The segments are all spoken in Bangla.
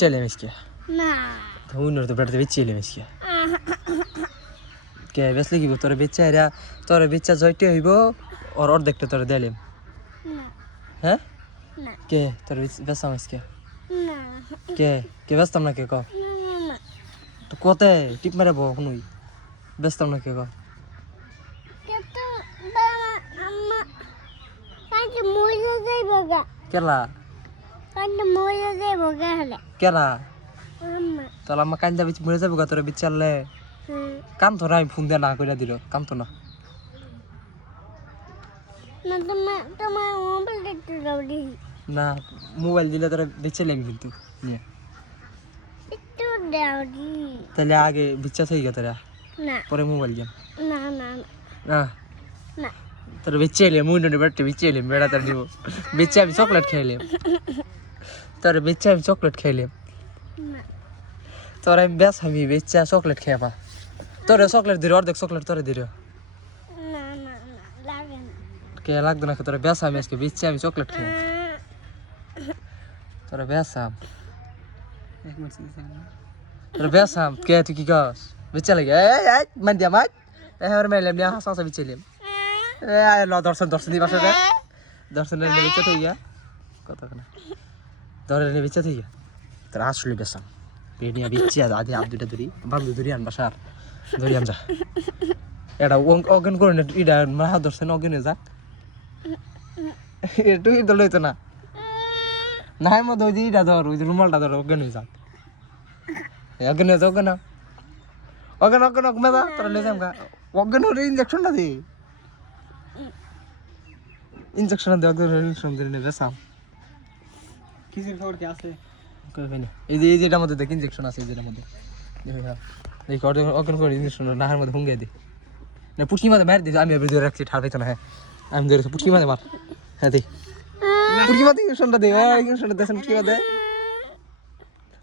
चले मिसके না उन्होंने तो बैठते बेच चले मिसके क्या वैसे लगी वो तोरे बेचा जोइटे हुईबो और देखते तोरे देले না हैं না के तोरे वैसा मिसके না के वैसा ना के को না तो कोते टिप मेरे बो कुनुई वैसा ना के को কিন্তু বাবা আম্মা কাজে মইলা যাইবো গা केला কাজে মইলা যাইবো গা হলে केला আম্মা तो लम्मा कांदा बिच मरे जाबो तोरे बिच चलले काम तो राई फोन दे ना कइरा दिलो काम तो ना না তোমার মোবাইল দেখতে যাও দি ना मोबाइल दिले तोरे बेचले কিন্তু নিয়ে একটু দাও দি তাহলে আগে বিচ্ছা થઈ গেছে তোরা না পরে মোবাইল গেম না না না না তোর বেচেলে মুন্ডনে বেটে বেচেলে মেড়া তার দিব বেচে আমি চকলেট খাইলে তোর বেচে আমি চকলেট খাইলে না তোর আমি বেশ আমি বেচে চকলেট খাইবা তোর চকলেট দির অর্ধেক চকলেট তোরে দির না না না লাগে না কে লাগতো না তোর বেশ আমি আজকে বেচে আমি চকলেট খাই তোর বেশ আম তোর বেশ আম কে তুই কি গাস বেচে লাগে এই মান দিয়া মাই এবার মেলে নিয়া হাসা হাসা বেচেলিম এই ল দর্শন দি বাসা দর্শন নে বেচে তুই গা কত না ধরে নে বেচে তুই গা তোর আসলে বেশাম পেনিয়া বেচে আদি আপ দুটা ধরি বান্দু ধরি আন বাসার ধরি আন যা এটা অগন করে না ইডা মাহা দর্শন অগনে যা এটু ই দলই তো না নাই মো দই ইডা ধর ওই রুমালটা ধর অগনে যা অগনে যাও কেন অগন মেদা তোর লে যাম গা অগন হরে ইনজেকশনটা দে ইনজেকশন দে অগন ইনজেকশন দে নে বেসাম কিসের খবর কি আছে কই না এই যে এটার মধ্যে দেখ ইনজেকশন আছে এই যেটার মধ্যে দেখো অগন করে ইনজেকশন নাহার মধ্যে হুঙ্গে দে না পুটকি মাঝে মার দে আমি এবার ধরে রাখছি ঠার পাইতো না হ্যাঁ আমি ধরে পুটকি মাঝে মার হ্যাঁ দে পুটকি মাঝে ইনজেকশনটা দে ইনজেকশনটা দেন পুটকি মাঝে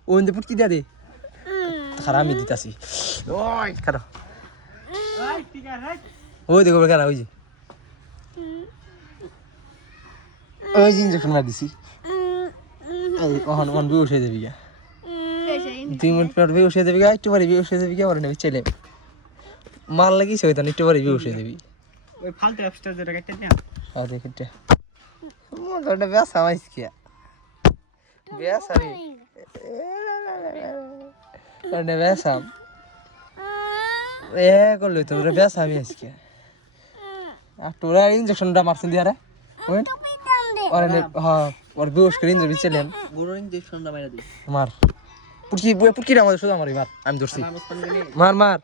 ওই দে পুটকি দে খারামি দিতাছি ওই খারাপ ওই ঠিক আছে ওই দেখো খারাপ ওই যে ওই ইনজেকশন মার দিছি এই অন বেউস হয়ে যাবি গা 2 মিনিট পর বেউস হয়ে যাবি গা একটু পরে বেউস হয়ে যাবি গা আর নেবে চলে মার লাগিস হইতো না একটু পরে বেউস হয়ে যাবি ওই ফালতু এক্সট্রা যেটা কেটে দে আ দেখ এটা মোটা বেসা মাইস কি বেসা রে নে বেসা এ করলে তোমরা বেসা আমি আজকে আর তোরা ইনজেকশনটা মারছিস দিয়ারে ওই আর হ্যাঁ আর বেউস করে ইনজেকশন দিছিলেন বড় ইনজেকশনটা মাইরা দে মার পুটকি আমাদের শুধু মারি মার আমি ধরছি মার